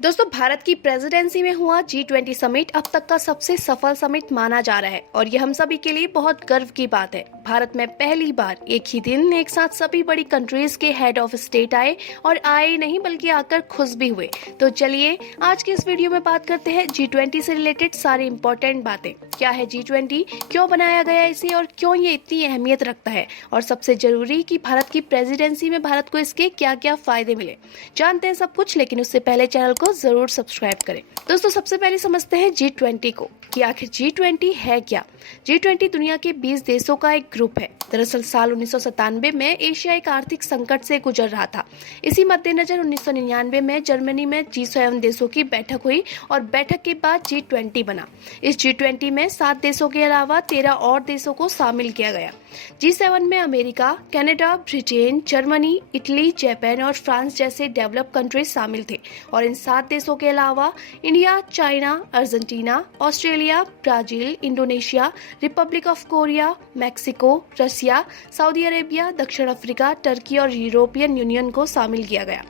दोस्तों, भारत की प्रेसिडेंसी में हुआ G20 समिट अब तक का सबसे सफल समिट माना जा रहा है और ये हम सभी के लिए बहुत गर्व की बात है। भारत में पहली बार एक ही दिन एक साथ सभी बड़ी कंट्रीज के हेड ऑफ स्टेट आए और आए नहीं बल्कि आकर खुश भी हुए। तो चलिए आज के इस वीडियो में बात करते हैं G20 से रिलेटेड सारी इंपॉर्टेंट बातें। क्या है G20, क्यों बनाया गया इसे और क्यों ये इतनी अहमियत रखता है, और सबसे जरूरी कि भारत की प्रेसिडेंसी में भारत को इसके क्या क्या फायदे मिले। जानते हैं सब कुछ, लेकिन उससे पहले चैनल को जरूर सब्सक्राइब करें। दोस्तों, सबसे पहले समझते हैं G20 को कि आखिर G20 है क्या। G20 दुनिया के 20 देशों का एक ग्रुप है। दरअसल साल 1997 में एशिया एक आर्थिक संकट से गुजर रहा था। इसी मद्देनजर 1999 में जर्मनी में G7 देशों की बैठक हुई और बैठक के बाद G20 बना। इस G20 में 7 देशों के अलावा 13 और देशों को शामिल किया गया। G7 में America, Canada, Britain, Germany, Italy, Japan और फ्रांस जैसे डेवलप कंट्रीज शामिल थे और इन 7 देशों के अलावा India, China, Argentina, Australia, Brazil, Indonesia, Republic of Korea, Mexico, Russia, Saudi Arabia, दक्षिण अफ्रीका, टर्की और यूरोपियन यूनियन को शामिल किया गया।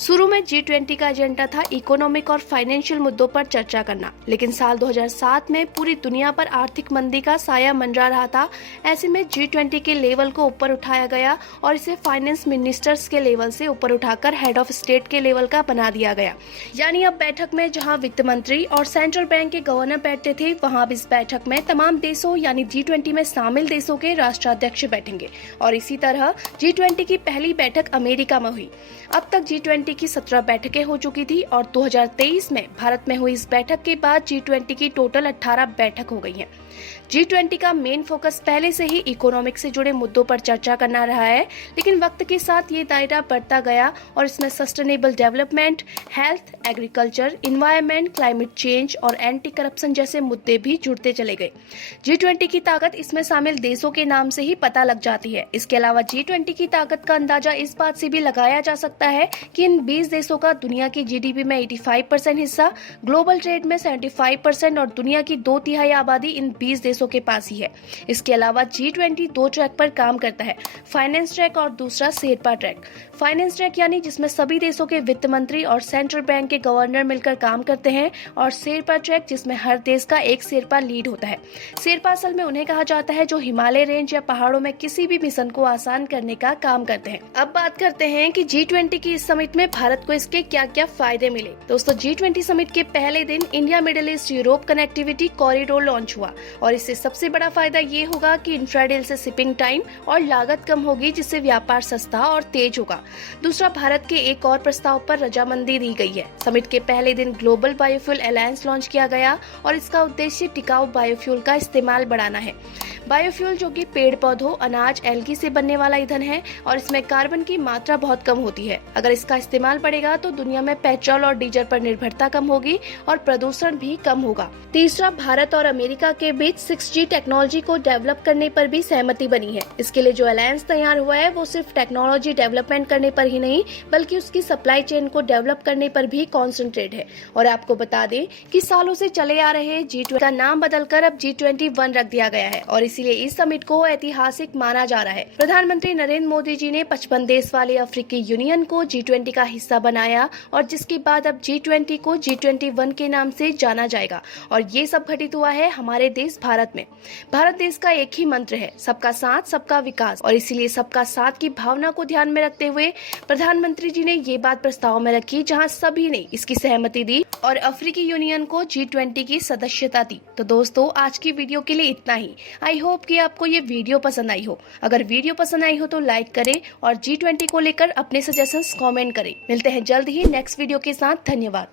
शुरू में G20 का एजेंडा था इकोनॉमिक और फाइनेंशियल मुद्दों पर चर्चा करना, लेकिन साल 2007 में पूरी दुनिया पर आर्थिक मंदी का साया मंडरा रहा था। ऐसे में G20 के लेवल को ऊपर उठाया गया और इसे फाइनेंस मिनिस्टर्स के लेवल से ऊपर उठाकर हेड ऑफ स्टेट के लेवल का बना दिया गया। यानी अब बैठक में जहां वित्त मंत्री और सेंट्रल बैंक के गवर्नर बैठते थे, वहां अब इस बैठक में तमाम देशों यानी G20 में शामिल देशों के राष्ट्राध्यक्ष बैठेंगे। और इसी तरह G20 की पहली बैठक अमेरिका में हुई। अब तक G20 की 17 बैठकें हो चुकी थी और 2023 में भारत में हुई इस बैठक के बाद G20 की टोटल 18 बैठक हो गई है। G20 का मेन फोकस पहले से ही इकोनॉमिक से जुड़े मुद्दों पर चर्चा करना रहा है, लेकिन वक्त के साथ ये दायरा बढ़ता गया और इसमें sustainable development, health, agriculture, environment, climate change और एंटी करप्शन जैसे मुद्दे भी जुड़ते चले गए। G20 की ताकत इसमें शामिल देशों के नाम से ही पता लग जाती है। इसके अलावा G20 की ताकत का अंदाजा इस बात से भी लगाया जा सकता है कि इन 20 देशों का दुनिया की GDP में 85% हिस्सा, ग्लोबल ट्रेड में 75% और दुनिया की 2/3 आबादी इन 20 देशों के पास ही है। इसके अलावा G20 दो ट्रैक पर काम करता है, फाइनेंस ट्रैक और दूसरा शेरपा ट्रैक। फाइनेंस ट्रैक यानी जिसमें सभी देशों के वित्त मंत्री और सेंट्रल बैंक के गवर्नर मिलकर काम करते हैं, और शेरपा ट्रैक जिसमें हर देश का एक शेरपा लीड होता है। शेरपा असल में उन्हें कहा जाता है जो हिमालय रेंज या पहाड़ों में किसी भी मिशन को आसान करने का काम करते हैं। अब बात करते हैं कि G20 की इस समिट में भारत को इसके क्या क्या फायदे मिले। दोस्तों, G20 समिट के पहले दिन India middle east Europe connectivity corridor launch हुआ और इससे सबसे बड़ा फायदा ये होगा कि इंफ्राडेल से शिपिंग टाइम और लागत कम होगी, जिससे व्यापार सस्ता और तेज होगा। दूसरा, भारत के एक और प्रस्ताव पर रजामंदी दी गई है। समिट के पहले दिन ग्लोबल बायोफ्यूल अलायंस लॉन्च किया गया और इसका उद्देश्य टिकाऊ बायोफ्यूल का इस्तेमाल बढ़ाना है। बायोफ्यूल जो कि पेड़ पौधों, अनाज, एल्गी से बनने वाला ईंधन है और इसमें कार्बन की मात्रा बहुत कम होती है। अगर इसका इस्तेमाल बढ़ेगा तो दुनिया में पेट्रोल और डीजल पर निर्भरता कम होगी और प्रदूषण भी कम होगा। तीसरा, भारत और अमेरिका के बीच 6G टेक्नोलॉजी को डेवलप करने पर भी सहमति बनी है। इसके लिए जो अलायंस तैयार हुआ है वो सिर्फ टेक्नोलॉजी डेवलपमेंट करने पर ही नहीं बल्कि उसकी सप्लाई चेन को डेवलप करने पर भी कॉन्सेंट्रेट है। और आपको बता दें कि सालों से चले आ रहे G20 का नाम बदलकर अब G21 रख दिया गया है और इसीलिए इस समिट को ऐतिहासिक माना जा रहा है। प्रधानमंत्री नरेंद्र मोदी जी ने 55 देश वाले अफ्रीकी यूनियन को G20 का हिस्सा बनाया और जिसके बाद अब G20 को G21 के नाम से जाना जाएगा। और ये सब घटित हुआ है हमारे देश भारत में। भारत देश का एक ही मंत्र है, सबका साथ सबका विकास, और इसीलिए सबका साथ की भावना को ध्यान में रखते हुए प्रधानमंत्री जी ने ये बात प्रस्ताव में रखी, जहां सभी ने इसकी सहमति दी और अफ्रीकी यूनियन को G20 की सदस्यता दी। तो दोस्तों, आज की वीडियो के लिए इतना ही। आई होप कि आपको ये वीडियो पसंद आई हो। अगर वीडियो पसंद आई हो तो लाइक करें और G20 को लेकर अपने सजेशंस कमेंट करें। मिलते हैं जल्द ही नेक्स्ट वीडियो के साथ। धन्यवाद।